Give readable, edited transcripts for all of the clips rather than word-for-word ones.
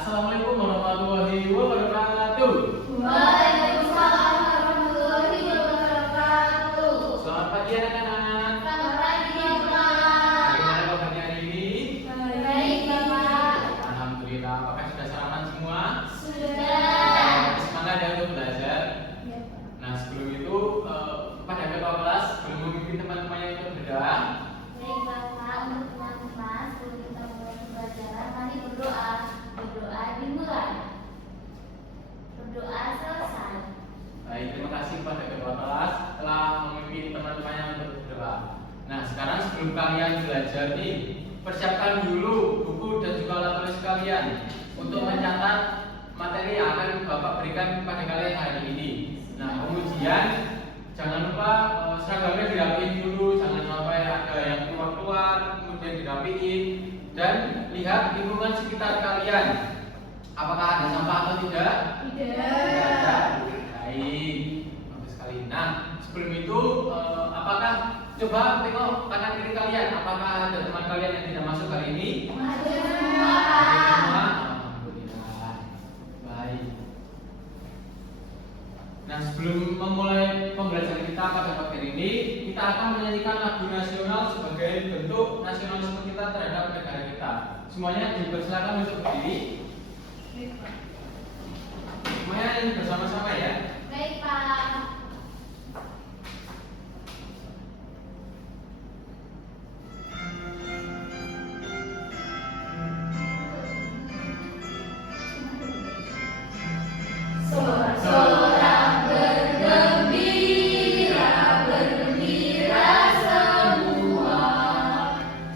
Assalamualaikum warahmatullahi wabarakatuh. Waalaikumsalam warahmatullahi wabarakatuh. Selamat pagi anak-anak. Selamat pagi, Pak. Bagaimana kabarnya hari ini? Baik, Bapak. Alhamdulillah. Apakah sudah sarapan semua? Sudah. Semangat ya untuk belajar. Ya, Pak. Nah, sebelum itu pada ketua kelas belum memimpin teman-temannya untuk berdoa. Baik, Bapak. Untuk teman-teman, sebelum kita mulai pembelajaran, mari berdoa. Berdoa dimulai. Berdoa selesai. Baik, terima kasih kepada ketua kelas telah memimpin teman-temannya untuk berdoa. Nah, sekarang sebelum kalian belajar nih, persiapkan dulu buku dan juga alat tulis kalian untuk mencatat materi yang akan Bapak berikan kepada kalian hari ini. Nah, kemudian jangan lupa seragamnya dirapiin dulu, jangan sampai ada yang keluar-keluar, kemudian dirapiin dan lihat lingkungan sekitar kalian. Apakah ada sampah atau tidak? Tidak ada. Baik, bagus sekali. Nah, sebelum itu apakah coba tengok kanan kiri kalian, apakah ada teman kalian yang tidak masuk hari ini? Masuk Ada semua. semua? Alhamdulillah. Baik. Nah, sebelum memulai pembelajaran kita pada pagi ini, kita akan menyanyikan lagu nasional sebagai bentuk nasionalisme kita terhadap negara kita. Semuanya dipersilakan untuk berdiri. Semuanya ini bersama-sama ya. Baik, Pak. Sorak-sorak bergembira, bergembira semua.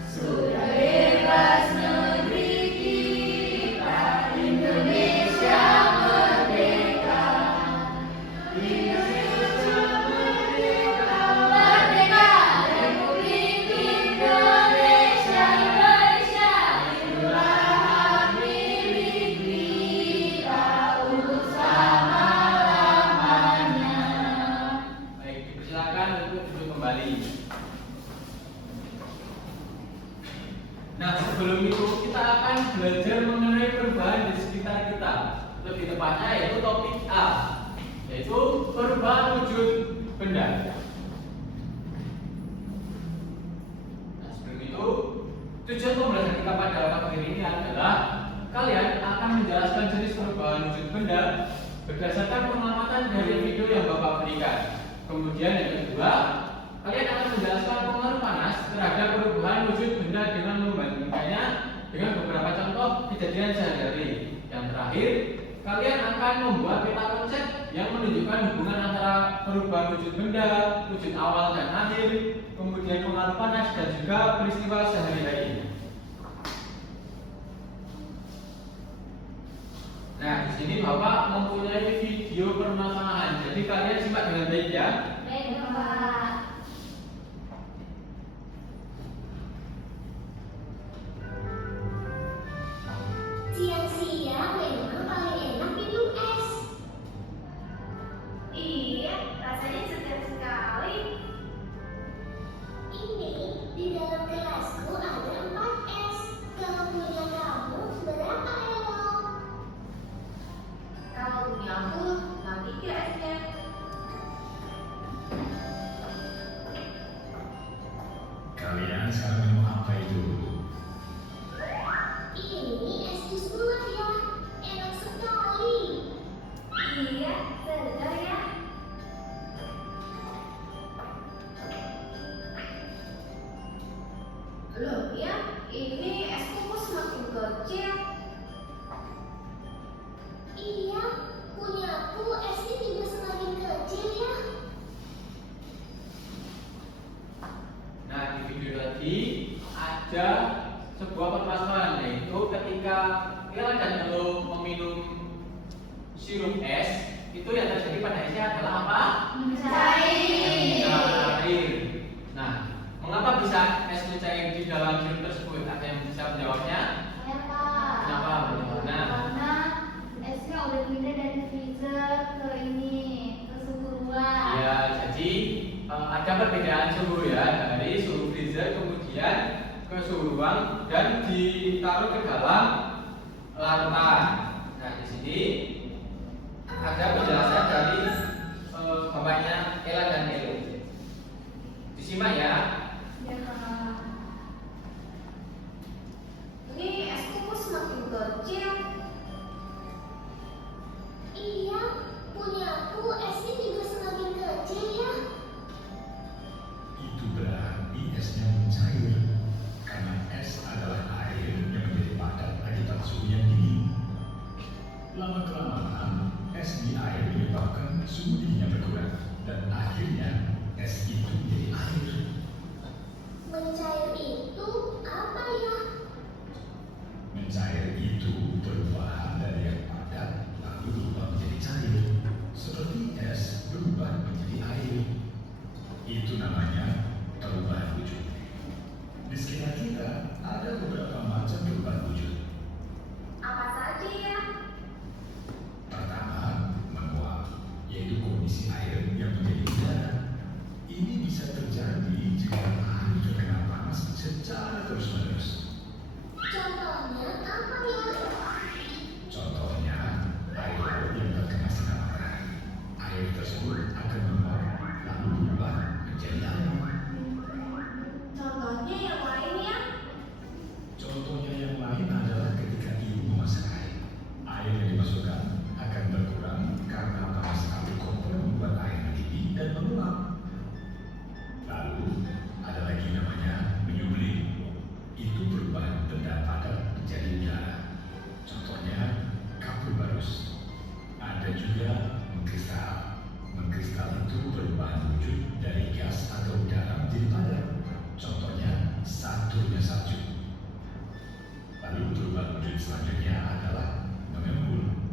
Sudah bebas negeri kita, Indonesia merdeka. Indonesia merdeka, merdeka, Republik Indonesia, Indonesia, itulah milik kita untuk selama-lamanya. Baik, dipersilakan untuk duduk kembali. Nah, sebelum itu kita akan belajar mengenai perubahan di sekitar kita. Lebih tepatnya yaitu topik A, yaitu perubahan wujud benda. Nah, sebelum itu tujuan pembelajaran kita pada pagi ini adalah kalian akan menjelaskan jenis perubahan wujud benda berdasarkan pengamatan dari video yang Bapak berikan. Kemudian yang kedua, kalian akan menjelaskan pengaruh panas terhadap perubahan wujud benda dengan membandingkannya dengan beberapa contoh kejadian sehari-hari. Yang terakhir, kalian akan membuat peta konsep yang menunjukkan hubungan antara perubahan wujud benda, wujud awal dan akhir, kemudian pengaruh panas dan juga peristiwa sehari-hari. Nah, di sini Bapak mempunyai video permasalahan. Jadi kalian simak dengan baik ya. Baik, Bapak. Siang-siang memang paling enak minum es. Iya, rasanya segar sekali. Ini di dalam gelasku ada 4 es. Kalau punya kamu berapa, Elo? Kalau punya aku, nanti ke esnya. Kalian sekarang minum apa itu? Ini es jus buah ya. Enak sekali. Iya, segar ya. Loh ya, ini es kukus semakin kecil. Iya, punyaku esnya juga semakin kecil ya. Nah, di video tadi ada sebuah permasalahan, yaitu ketika Ella dan Elo meminum sirup es, itu yang terjadi pada esnya adalah apa? Mencair. Mencair. Nah, mengapa bisa es mencair di dalam sirup tersebut? Ada yang bisa menjawabnya? Ya, Pak. Kenapa? Bagaimana? Karena esnya udah pindah dari freezer ke ini, ke suhu ruang. Ya, jadi ada perbedaan suhu ya, dari suhu freezer kemudian ke suhu ruang dan ditaruh ke dalam larutan. Nah, di sini ada penjelasan dari bapaknya Ella dan Elo. Disimak ya. Ya, Kak. Ini esku kok semakin kecil. Iya, punyaku esnya juga semakin kecil ya. Itu berarti esnya mencair. Karena es adalah air yang menjadi padat akibat suhu yang tinggi. Lama-kelamaan, es di air menyebabkan suhu dinginnya berkurang. Dan akhirnya, es itu menjadi air. Mencair itu apa ya? Mencair itu perubahan dari yang padat lalu berubah menjadi cair. Seperti es berubah menjadi air. Itu namanya perubahan wujud. Di sekitar kita ada beberapa macam perubahan wujud. Apa saja ya? Pertama, menguap, yaitu kondisi air yang menjadi udara. Ini bisa terjadi jika air terkena panas secara terus-menerus. Contohnya apa ya? Contohnya, air laut yang terkena sinar matahari. Air tersebut akan menguap lalu berubah menjadi air. Contohnya yang lain ya? Contohnya yang lain adalah ketika ibu memasak air. Air yang dimasukkan akan berkurang karena panas api kompor membuat air mendidih dan menguap. Lalu ada lagi namanya menyublim. Itu perubahan benda padat menjadi udara. Contohnya kapur barus. Ada juga mengkristal. Mengkristal itu perubahan wujud dari gas atau udara menjadi padat. Contohnya satunya salju. Lalu perubahan wujud selanjutnya adalah mengembun.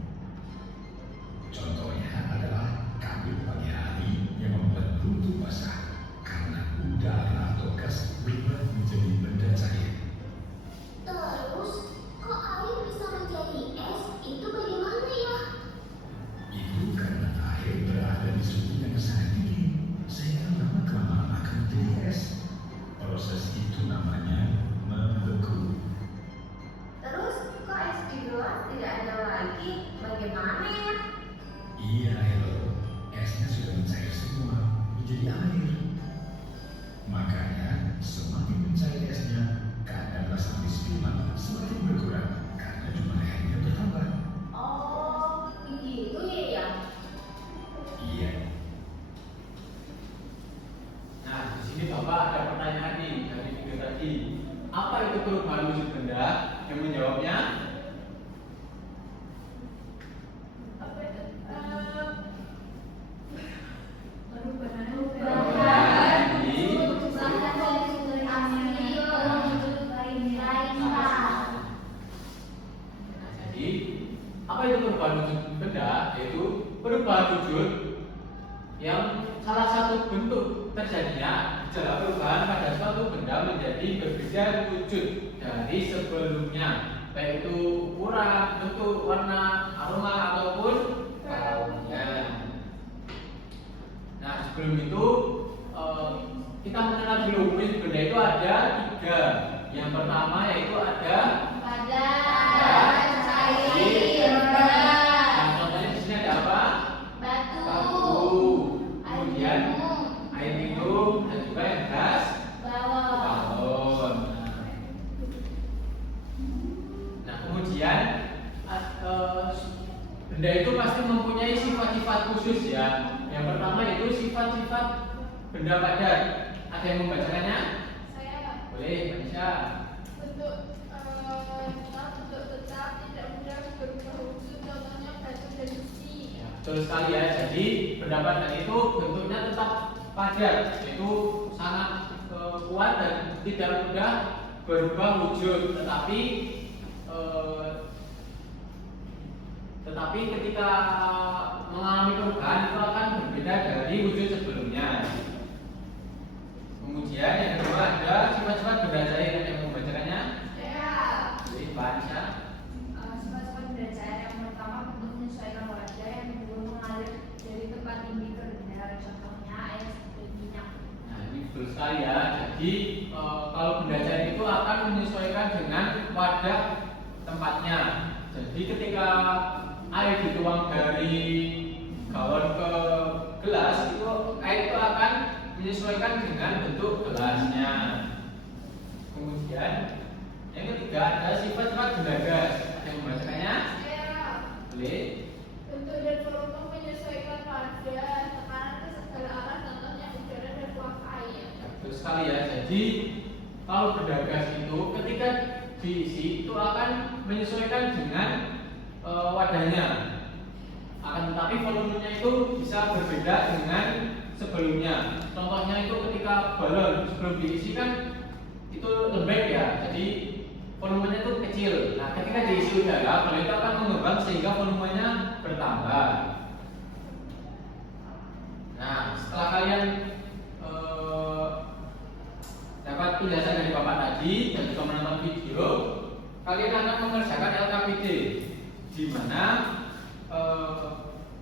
Contohnya adalah kabut pagi hari yang membuat runtuh basah karena udara atau gas berubah menjadi benda cair. Terus, kok air bisa menjadi es? Itu bagaimana ya? Itu karena air berada di suhu yang sangat tinggi sehingga lama-kelamaan akan menjadi es. Proses itu namanya membeku. Terus, kok es di gelas tidak ada lagi? Bagaimana ya? Iya, Elo. Esnya sudah mencair semua menjadi air. Makanya semakin mencair esnya, kadar rasa minuman semakin berkurang karena jumlah airnya bertambah. Oh, begitu ya? Iya. Nah, di sini Bapak ada pertanyaan nih dari video tadi. Apa itu perubahan wujud benda? Yang menjawabnya Apa itu? perubahan di Bahkan dari sumber asli wujud lain, Pak. Nah, jadi apa itu perubahan wujud benda? Yaitu perubahan wujud yang salah satu bentuk terjadinya adalah perubahan pada suatu benda menjadi berbeda wujud dari sebelumnya, baik itu ukuran, bentuk, warna, aroma ataupun baunya. Nah, sebelum itu kita mengenal dulu wujud benda itu ada 3. Yang pertama yaitu ada Padat, cair, Nah, contohnya di sini ada apa? Batu, kemudian air minum dan juga yang gas balon. Nah, kemudian benda itu pasti mempunyai sifat-sifat khusus ya. Yang pertama yaitu sifat-sifat benda padat. Ada yang membacakannya? Saya Boleh, Manisha. bentuk tetap tidak mudah berubah wujud, contohnya batu dan besi. Ya, betul sekali ya. Jadi benda padat itu bentuknya tetap padat, yaitu sangat kuat dan tidak mudah berubah wujud. Tetapi ketika mengalami perubahan itu akan berbeda dari wujud sebelumnya. Kemudian yang kedua ada sifat-sifat benda cair. Ada yang membacakannya? Saya Jadi Manisha. sifat-sifat benda cair yang pertama bentuk menyesuaikan wajah, yang kedua mengalir dari tempat tinggi ke rendah, contohnya air dan minyak. Nah, ini betul sekali ya. Jadi kalau benda cair itu akan menyesuaikan dengan wadah tempatnya. Jadi ketika air dituang dari galon ke gelas, itu air itu akan menyesuaikan dengan bentuk gelasnya. Kemudian yang ketiga ada sifat-sifat benda gas. Yang membacakannya? Boleh. Bentuk dan volume menyesuaikan pada tekanan ke segala arah, contohnya udara dan uap air. Betul sekali ya. Jadi kalau benda gas itu ketika diisi itu akan menyesuaikan dengan wadahnya. Akan tetapi volumenya itu bisa berbeda dengan sebelumnya. Contohnya itu ketika balon sebelum diisi kan itu lembek ya, jadi volumenya itu kecil. Nah, ketika diisi udara, balon itu akan mengembang sehingga volumenya bertambah. Nah, setelah kalian dapat penjelasan dari Bapak tadi dan juga menonton video, kalian akan mengerjakan LKPD, di mana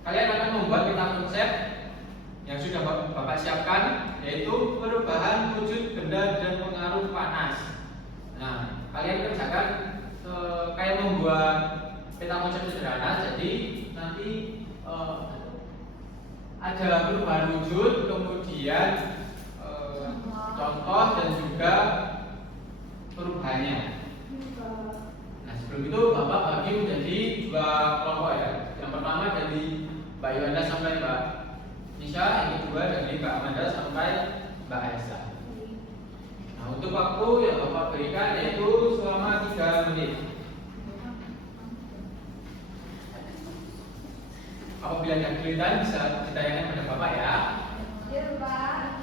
kalian akan membuat peta konsep yang sudah Bapak siapkan, yaitu perubahan wujud benda dan pengaruh panas. Nah, kalian kerjakan kayak membuat peta konsep sederhana. Jadi nanti ada perubahan wujud, kemudian contoh dan juga perubahannya. Nah, sebelum itu Bapak bagi menjadi dua kelompok ya. Yang pertama dari Mbak Yuanda sampai Mbak Nisha, yang kedua dari Mbak Amanda sampai Mbak Esa. Nah, untuk waktu yang Bapak berikan yaitu selama 3 menit. Apabila ada kesulitan bisa ditanyakan pada Bapak ya. Ya, Pak.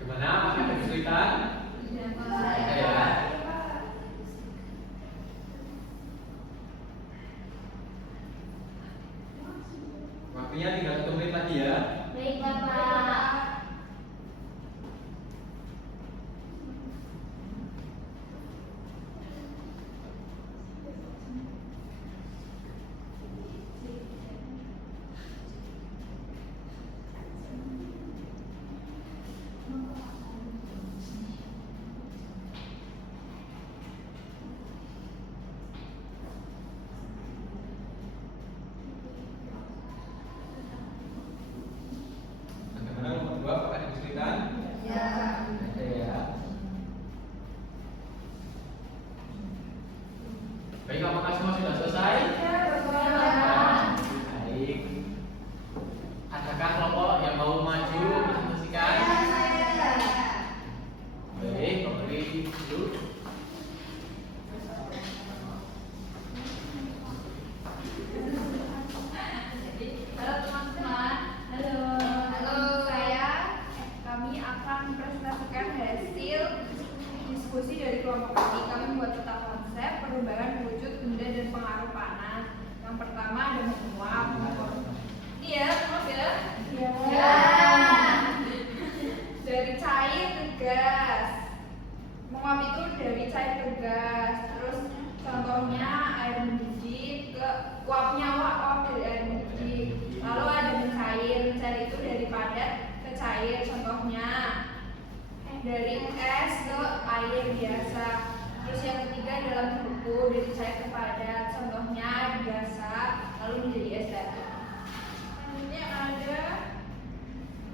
Bagaimana? Apakah ada kesulitan? Ada ya. Waktunya tinggal 1 menit lagi ya. Baik, Bapak. Bagaimana nomor 2? Apakah ada kesulitan? Ya. Ada ya. Baik, apakah semua sudah selesai? Baik. Adakah kelompok yang mau maju presentasikan? Baik, memberi dulu. Halo teman-teman. Halo. Kami akan mempresentasikan hasil diskusi dari kelompok kami. Kami membuat peta konsep perubahan wujud benda dan pengaruh panas. Yang pertama ada menguap. Iya, maaf ya. Ya. Dari cair ke gas. Menguap itu dari cair ke gas. Terus contohnya air mendidih ke uapnya uap dari air mendidih. Lalu ada mencair. Mencair itu dari padat ke cair. Contohnya dari es ke air biasa. Terus yang ketiga dalam beku dari cair ke padat. Contohnya biasa lalu menjadi es batu. Selanjutnya ada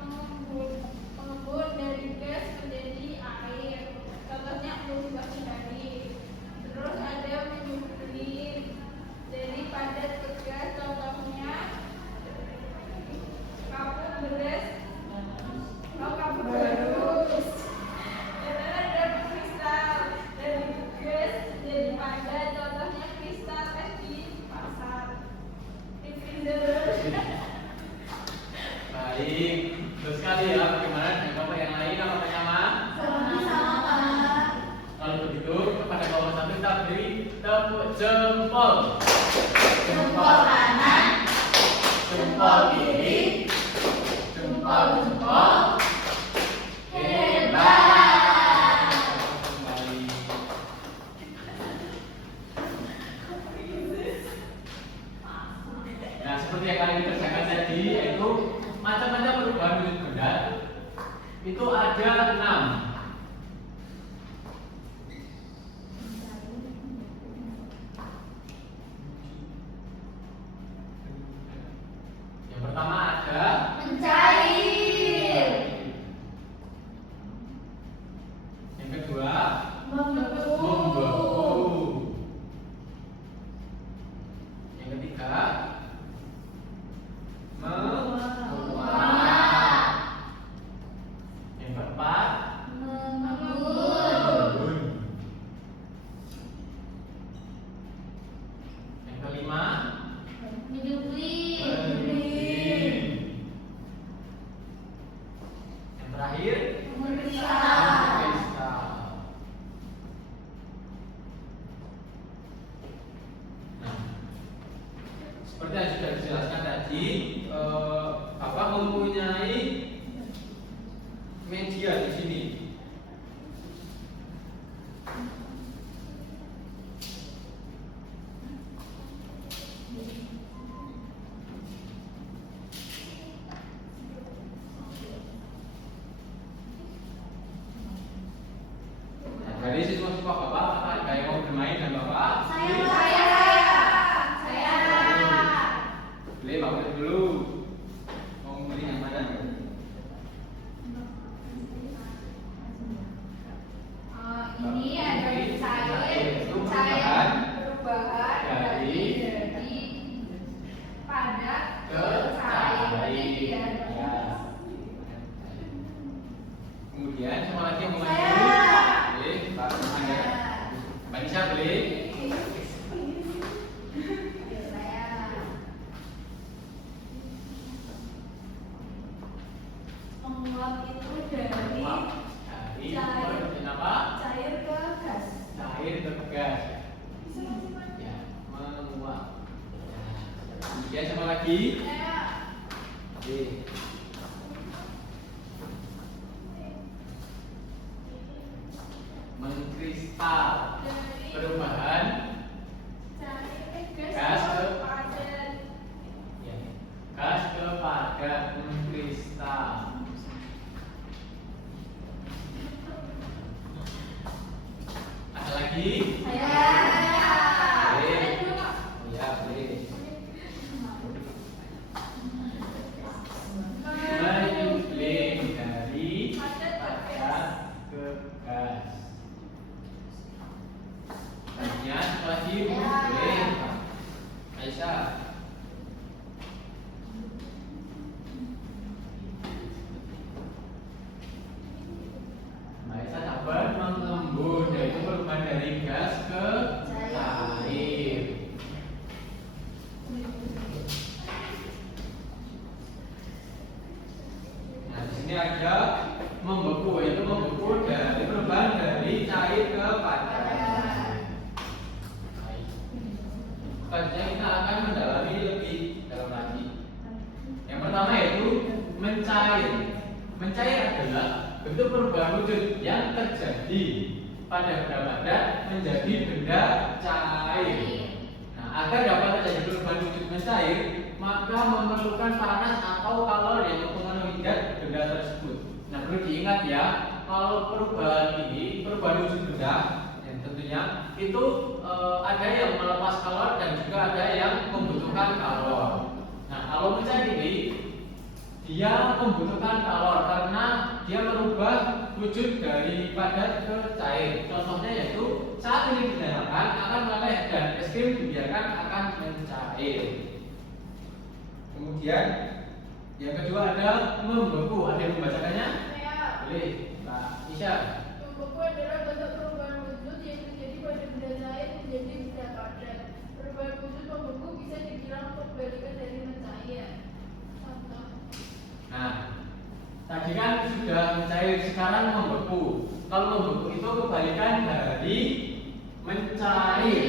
pengembun dari gas menjadi air. Contohnya fluidifikasi dari. Terus ada menyusuri dari padat ke gas. Contohnya kapur beres. Kapur barus. Dan ada kristal dari gas jadi padat. Contohnya kristal es di pasar. Di freezer. Baik, teruskan jempol. Jempol kanan, Jempol kiri. Jempol. hebat. Kembali. Nah, seperti yang kalian kerjakan tadi, yaitu macam-macam perubahan wujud benda itu ada 6. Yang pertama ada Mencair, yang kedua membeku, membeku, yang ketiga menguap, yang keempat mengembun, yang kelima menyupli, yang terakhir mengkristal. kristal. Nah, seperti yang sudah dijelaskan tadi, Bapak mempunyai media di sini. Nah, dari siswa-siswa Bapak, ada yang mau bermain dengan Bapak? Saya. Boleh Bapak dulu. Mau beli yang mana? Ini ada cair perubahan dari padat ke cair. Ya. Kemudian sama lagi yang mau maju. Saya. Boleh, Pak Anda. Mbak Nisa boleh. Menguap itu dari Dari cair. kenapa? Cair ke gas. Cair ke gas. Ya, menguap. Ya. Kemudian sama lagi. Oke. Mengkristal. Perubahan gas ke ya, gas ke padat mengkristal. Ada lagi? Boleh. Oh ya, boleh. Menyuplai dari padat ke gas. Selanjutnya, apa lagi? Boleh. Aisyah. Aisyah dapat mengembun, yaitu perubahan dari gas ke cair. Nah, di sini ada membeku, yaitu membeku dari perubahan dari cair ke padat. Selanjutnya kita akan mendalami lebih dalam lagi. Yang pertama yaitu mencair. Mencair adalah bentuk perubahan wujud yang terjadi pada benda padat menjadi benda cair. Nah, agar dapat terjadi perubahan wujud mencair, maka memerlukan panas atau kalor yang mempengaruhi zat benda tersebut. Nah, perlu diingat ya, kalau perubahan ini, perubahan wujud benda, yang tentunya itu ada yang melepas kalor dan juga ada yang membutuhkan kalor. Nah, kalau mencair ini dia membutuhkan kalor karena dia merubah wujud dari padat ke cair. Contohnya yaitu saat ini dinyalakan akan meleleh dan es krim dibiarkan akan mencair. Kemudian yang kedua ada membeku. Ada yang membacakannya? Boleh, Mbak Isya. Membeku adalah bentuk perubahan wujud yang terjadi pada benda cair menjadi benda padat. Perubahan wujud membeku bisa dibilang kebalikan dari mencair. Contoh. Nah, tadi kan sudah mencair, sekarang membeku. Kalau membeku itu kebalikan dari mencair.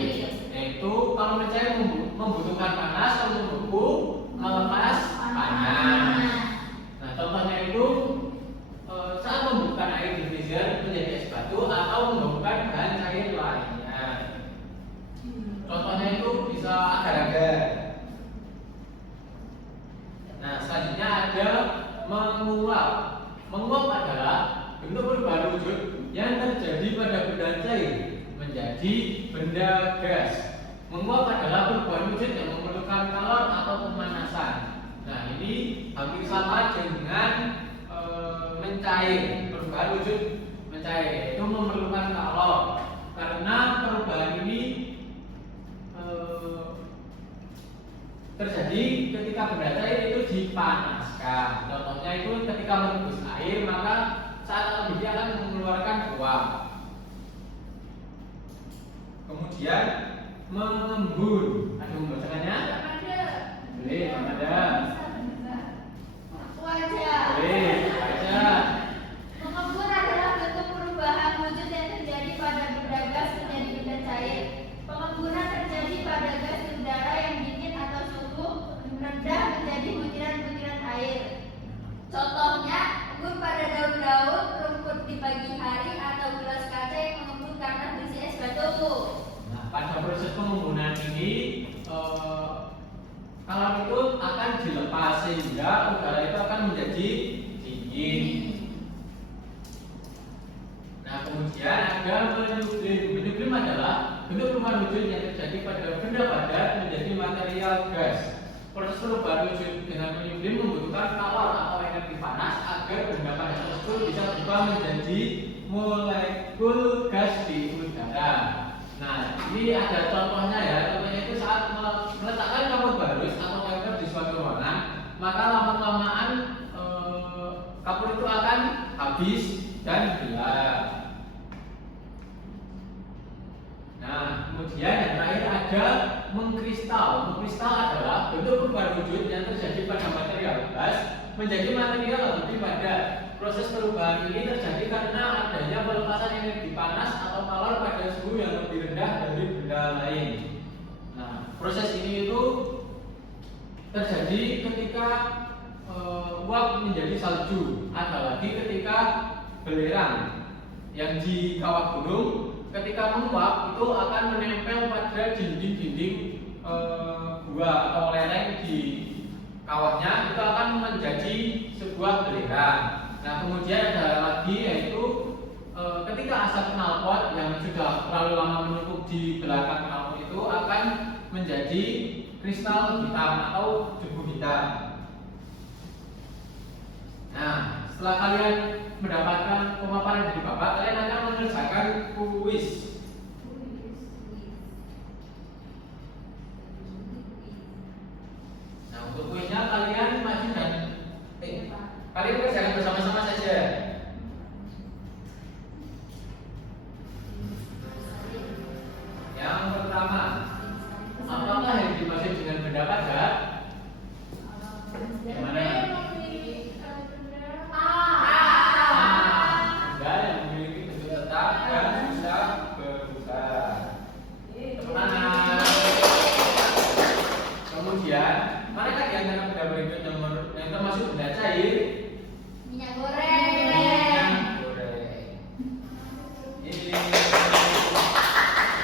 Yaitu kalau mencair membutuhkan panas, kalau membeku melepas panas. Nah, contohnya itu saat membuka air di freezer menjadi es batu atau membuka bahan cair lainnya. Contohnya itu bisa agar-agar. Nah, selanjutnya ada menguap. Menguap adalah bentuk perubahan wujud yang terjadi pada benda cair menjadi benda gas. Menguap adalah perubahan wujud yang memerlukan kalor atau pemanasan. Nah, ini hampir sama dengan mencair. Perubahan wujud mencair itu memerlukan kalor karena perubahan ini terjadi ketika benda cair itu dipanaskan. Contohnya itu ketika merebus air, maka saat mendidih akan mengeluarkan uap. Kemudian mengembun. Ada membacakannya? Ada. Boleh, ada. Wajah. Boleh, baca. Mengembun adalah bentuk perubahan wujud yang terjadi pada benda gas menjadi benda cair. Pengembunan terjadi pada gas di udara yang dingin atau suhu rendah menjadi butiran-butiran air. Contohnya, embun pada daun-daun, rumput di pagi hari, atau gelas kaca yang mengembun karena berisi es batu. Nah, pada proses pengembunan ini kalor itu akan dilepas sehingga udara itu akan menjadi dingin. Nah, kemudian ada menyublim. Menyublim adalah bentuk perubahan wujud yang terjadi pada benda padat menjadi material gas. Proses perubahan wujud dengan menyublim membutuhkan kalor atau energi panas agar benda padat tersebut bisa berubah menjadi molekul gas di udara. Nah, ini ada contohnya ya. Contohnya itu saat meletakkan kapur barus atau wafer di suatu ruangan, maka lama-lamaan kapur itu akan habis dan gelap. Nah, kemudian yang terakhir ada mengkristal. Mengkristal adalah bentuk perubahan wujud yang terjadi pada material gas menjadi material lebih padat. Proses perubahan ini terjadi karena adanya pelepasan energi panas atau kalor pada suhu yang lebih rendah dari benda lain. Nah, proses ini itu terjadi ketika uap menjadi salju, ada lagi ketika belerang yang di kawah gunung ketika menguap itu akan menempel pada dinding-dinding gua atau lereng di kawahnya, itu akan menjadi sebuah belerang. Nah, kemudian ada lagi yaitu ketika asap knalpot yang sudah terlalu lama menumpuk di belakang knalpot itu akan menjadi kristal hitam atau debu hitam. Nah, setelah kalian mendapatkan pemaparan dari Bapak, kalian akan mengerjakan kuis. Nah, untuk kuisnya kalian maju dan kalian kerjakan bersama-sama saja. Yang pertama, apakah yang dimaksud dengan benda padat? Yang mana? Benda yang memiliki bentuk tetap dan bisa berubah. Tepuk tangan. Kemudian, manakah di antara benda berikut yang termasuk benda cair? Minyak goreng. Minyak goreng. Ini.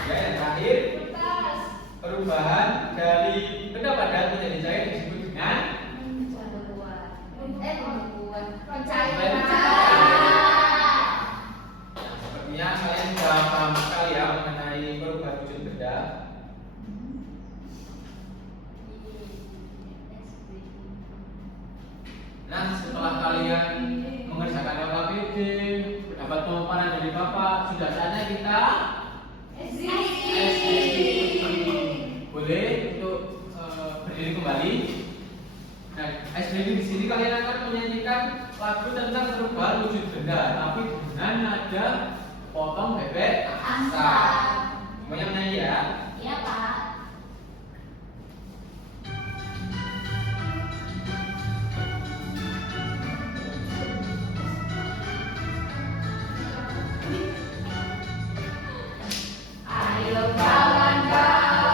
Ya, yang terakhir, Kertas. perubahan dari benda padat menjadi cair disebut dengan sepertinya kalian sudah paham sekali ya mengenai perubahan wujud benda. Nah, setelah kalian mengerjakan LKPD, mendapat pemaparan dari Bapak, sudah saatnya kita boleh untuk berdiri kembali. Nah, SBD di sini kalian akan menyanyikan lagu tentang perubahan wujud benda, tapi dengan nada potong bebek asal. Semuanya menyanyi ya. Iya, Pak. Ayo kawan-kawan.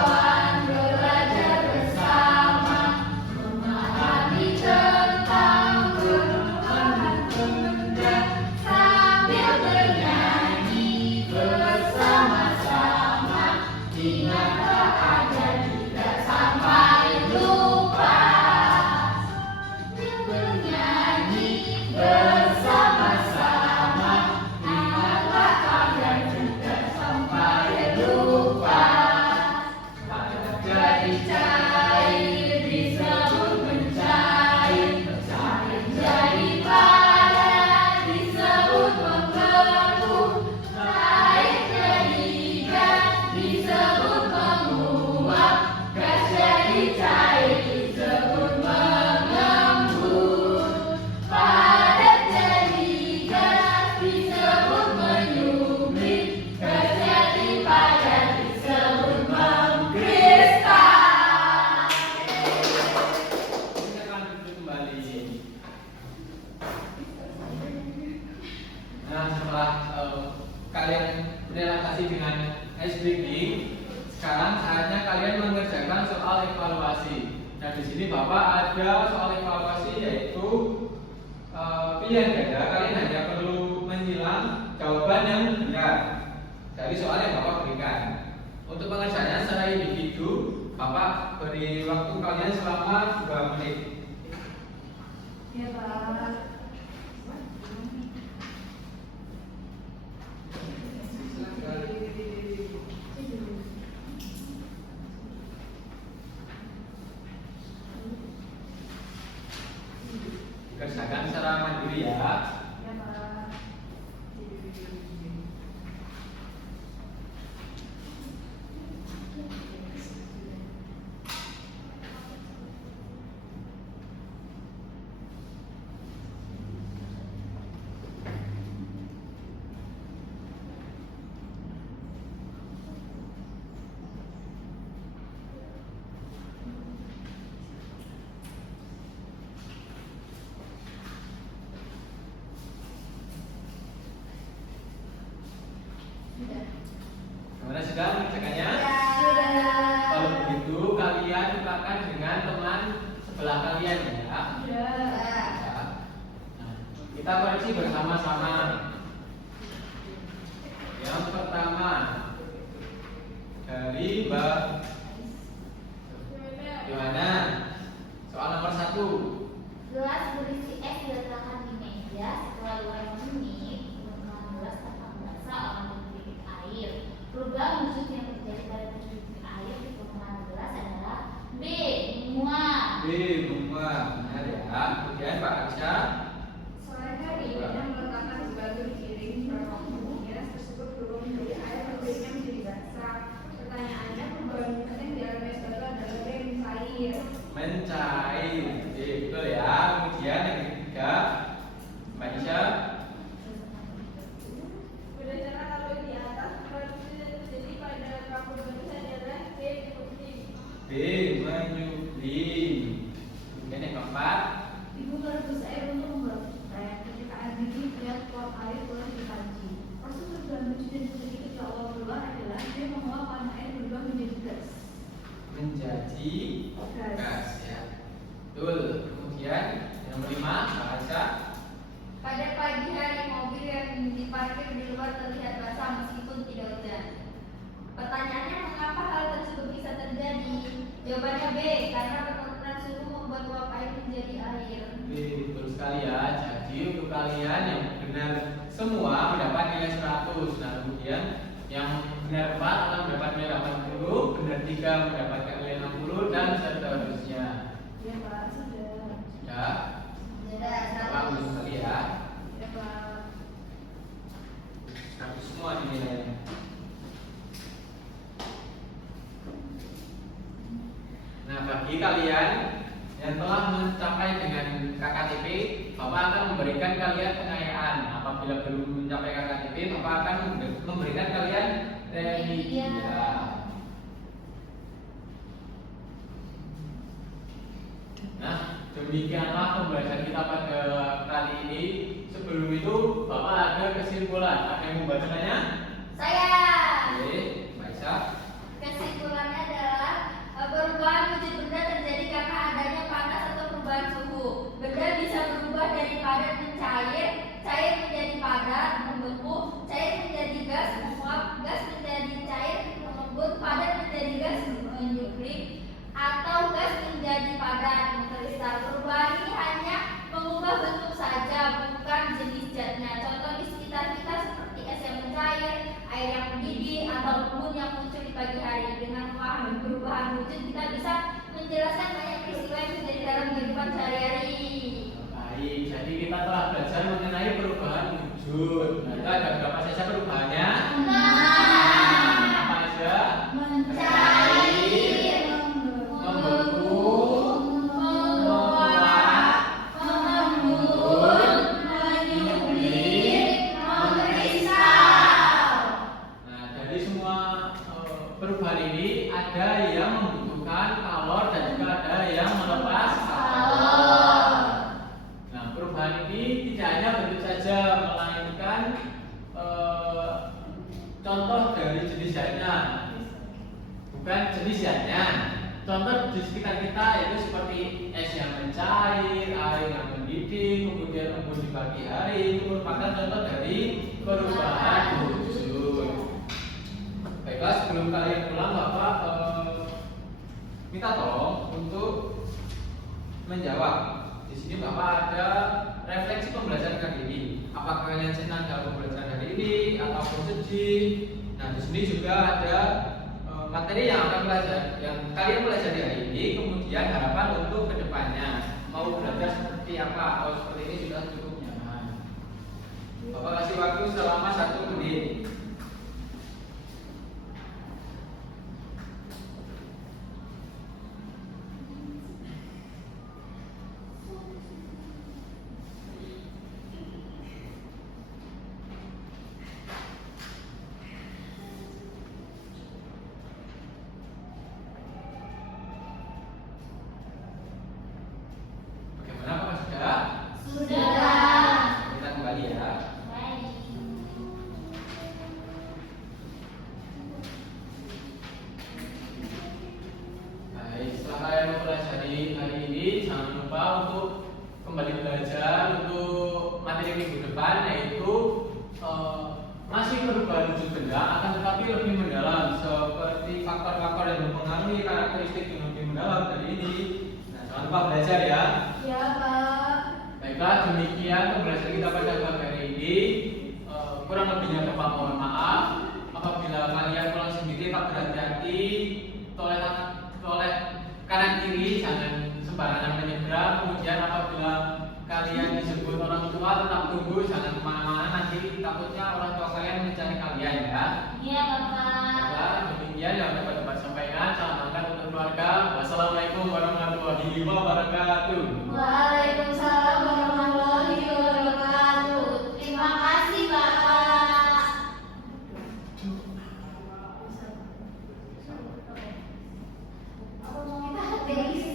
kolaborasi dengan SBG. Sekarang saatnya kalian mengerjakan soal evaluasi. Nah, di sini Bapak ada soal evaluasi yaitu pilihan ganda. Kalian hanya perlu menyilang jawaban yang benar dari soal yang Bapak berikan. Untuk pengerjaannya secara individu, Bapak beri waktu kalian selama 2 menit. Ya, Pak. Kerjakan secara mandiri ya. Ya, Pak. Gimana, sudah mengerjakannya? Sudah. Kalau begitu kalian tukarkan dengan teman sebelah kalian ya. Sudah. Ya. Nah, kita koreksi bersama-sama. Yang pertama dari Mbak Yohana, soal nomor 1. Gelas berisi es diletakkan di meja. Setelah 2 menit, gunakan gelas tanpa merasa oleh bibit air. Perubahan wujud yang terjadi pada bibit air di permukaan gelas adalah B. Menguap. B. Menguap. Benar ya. Kemudian Pak Aisyah. Soalnya yang meletakkan sebagai piring berapa gelas tersebut belum menjadi air, kemudian menjadi basah. Pertanyaannya, perubahan wujud yang dialami es batu adalah B. Mencair. Mencair. Oke, betul ya. Kemudian yang ketiga, Mbak Aisyah. Berdasarkan tabel di atas, perubahan wujud yang terjadi pada kapur batu adalah B. Mencuci. B. Menyublim. Kemudian yang keempat, Ibu merebus air untuk membuat teh. Ketika air dingin, lihat uap air boleh dikaji. Proses perubahan wujud yang terjadi ketika uap keluar adalah dia menguap karena air berubah menjadi gas. menjadi gas ya. Betul. Kemudian yang kelima, Mbak Aisyah. Pada pagi hari, mobil yang diparkir di luar terlihat basah meskipun tidak hujan. Pertanyaannya, mengapa hal tersebut bisa terjadi? Jawabannya B. Karena penurunan suhu membuat uap air menjadi air. B. Betul sekali ya. Jadi untuk kalian yang benar semua mendapat nilai 100. Nah, kemudian yang benar 4 akan mendapat nilai 80, benar 3 mendapatkan nilai 60 dan seterusnya. Ya, Pak. Sudah. Ya. Bagus sekali ya. Ya, Pak. 100 semua di nilainya. Nah, bagi kalian yang telah mencapai dengan KKTP, Bapak akan memberikan kalian pengayaan. Apabila belum mencapai KKTP, Bapak akan memberikan kalian remedi. Nah, demikianlah pembelajaran kita pada kali ini. Sebelum itu, Bapak ada kesimpulan. Ada yang membacanya? Saya. Oke, Mbak Aisyah. Kesimpulannya adalah perubahan wujud benda terjadi karena adanya panas atau perubahan suhu. Benda bisa berubah dari padat mencair, cair menjadi padat, membeku, cair menjadi gas, menguap, gas menjadi cair, mengembun, padat menjadi gas, menyublim, atau gas menjadi padat, mengkristal. Perubahan ini hanya mengubah bentuk saja, bukan jenis zatnya. Contoh di sekitar kita seperti es yang mencair, air yang mendidih, atau embun yang muncul di pagi hari. Dengan memahami perubahan wujud, kita bisa menjelaskan banyak peristiwa yang terjadi dalam kehidupan sehari-hari. Baik, jadi kita telah belajar mengenai perubahan wujud. Nah, itu ada berapa saja perubahannya? Apa aja? Mencair, Membeku, menguap, mengembun, menyublim, mengkristal. Nah, dari semua perubahan ini ada yang membutuhkan kalor dan juga ada yang melepas kalor. Nah, perubahan ini tidak hanya bentuk saja, melainkan bukan jenisnya. Contoh di sekitar kita itu seperti es yang mencair, air yang mendidih, kemudian embun di pagi hari, itu merupakan contoh dari perubahan wujud. Baiklah, sebelum kalian pulang, Bapak minta tolong untuk menjawab. Di sini Bapak ada refleksi pembelajaran kali ini. Apakah kalian senang dalam pembelajaran hari ini ataupun sedih? Nah, di sini juga ada materi yang kalian pelajari hari ini, kemudian harapan untuk kedepannya mau belajar seperti apa atau seperti ini sudah cukup nyaman. Bapak kasih waktu selama 1 menit. Bagaimana, Bapak sudah? Sudah. Kita kembali ya. Baik. Baik, setelah kalian mempelajari hari ini, jangan lupa untuk kembali belajar untuk materi minggu depan, yaitu masih perubahan wujud benda, akan tetapi lebih mendalam, seperti faktor-faktor yang mempengaruhi karakteristik yang lebih mendalam dari ini. Nah, jangan lupa belajar ya. Ya, Pak. Baiklah, demikian pembelajaran kita pada pagi hari ini. Kurang lebihnya Bapak mohon maaf. Apabila kalian pulang sendiri, tak berhati-hati, toleh kanan kiri, jangan sembarangan menyeberang. Kemudian apabila kalian disebut orang tua, tetap tunggu, jangan kemana-mana, nanti takutnya orang tua kalian mencari kalian ya. Iya, Bapak. Baiklah, demikian yang dapat Bapak sampaikan. Salam hangat untuk keluarga. Wassalamualaikum warahmatullahi wabarakatuh. Waalaikumsalam warahmatullahi wabarakatuh. Terima kasih, Bapak. Kita habis.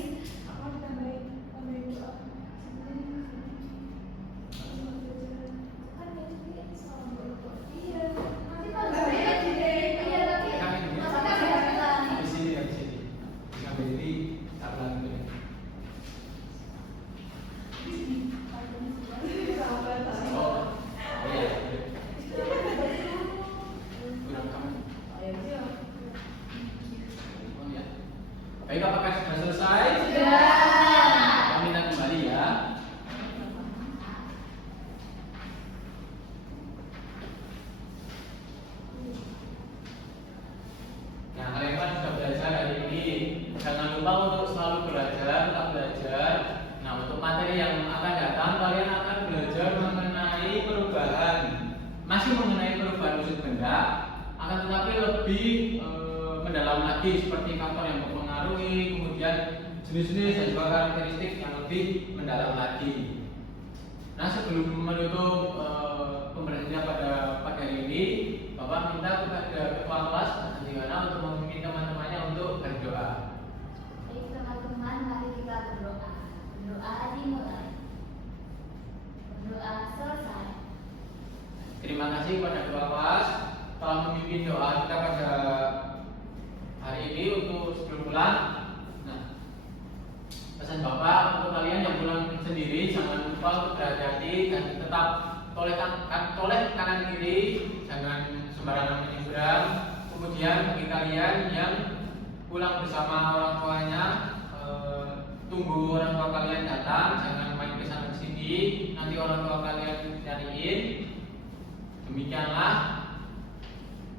Di sini. Sampai jadi tak lagi. Oh, iya. Kurang kamu. Oh ya. Baik, apakah sudah selesai? Sudah. Kami nanti kembali ya. Nah, kalian kan sudah belajar hari ini. Jangan lupa untuk selalu belajar, tetap belajar. Nah, untuk materi yang akan datang, kalian akan belajar mengenai perubahan, masih mengenai perubahan wujud benda, akan tetapi lebih mendalam lagi, seperti faktor yang mempengaruhi, kemudian jenis-jenis dan juga karakteristik yang lebih mendalam lagi. Nah, sebelum menutup pembelajaran pada pagi hari ini, Bapak minta kepada ketua kelas Antigana untuk memimpin teman-temannya untuk berdoa. Baik, teman-teman, mari kita berdoa. Berdoa dimulai. Berdoa selesai. Terima kasih kepada ketua kelas telah memimpin doa kita pada hari ini untuk sebelum pulang. Nah, pesan Bapak untuk kalian yang pulang sendiri, jangan lupa untuk berhati-hati dan tetap toleh kanan kiri, jangan sembarangan menyeberang. Kemudian bagi kalian yang pulang bersama orang tuanya, tunggu orang tua kalian datang, jangan main ke sana sini, nanti orang tua kalian cariin. Demikianlah,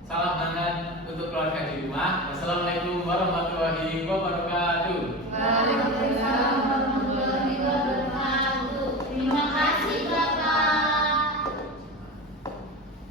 salam hangat untuk keluarga di rumah. Wassalamualaikum warahmatullahi wabarakatuh. Waalaikumsalam.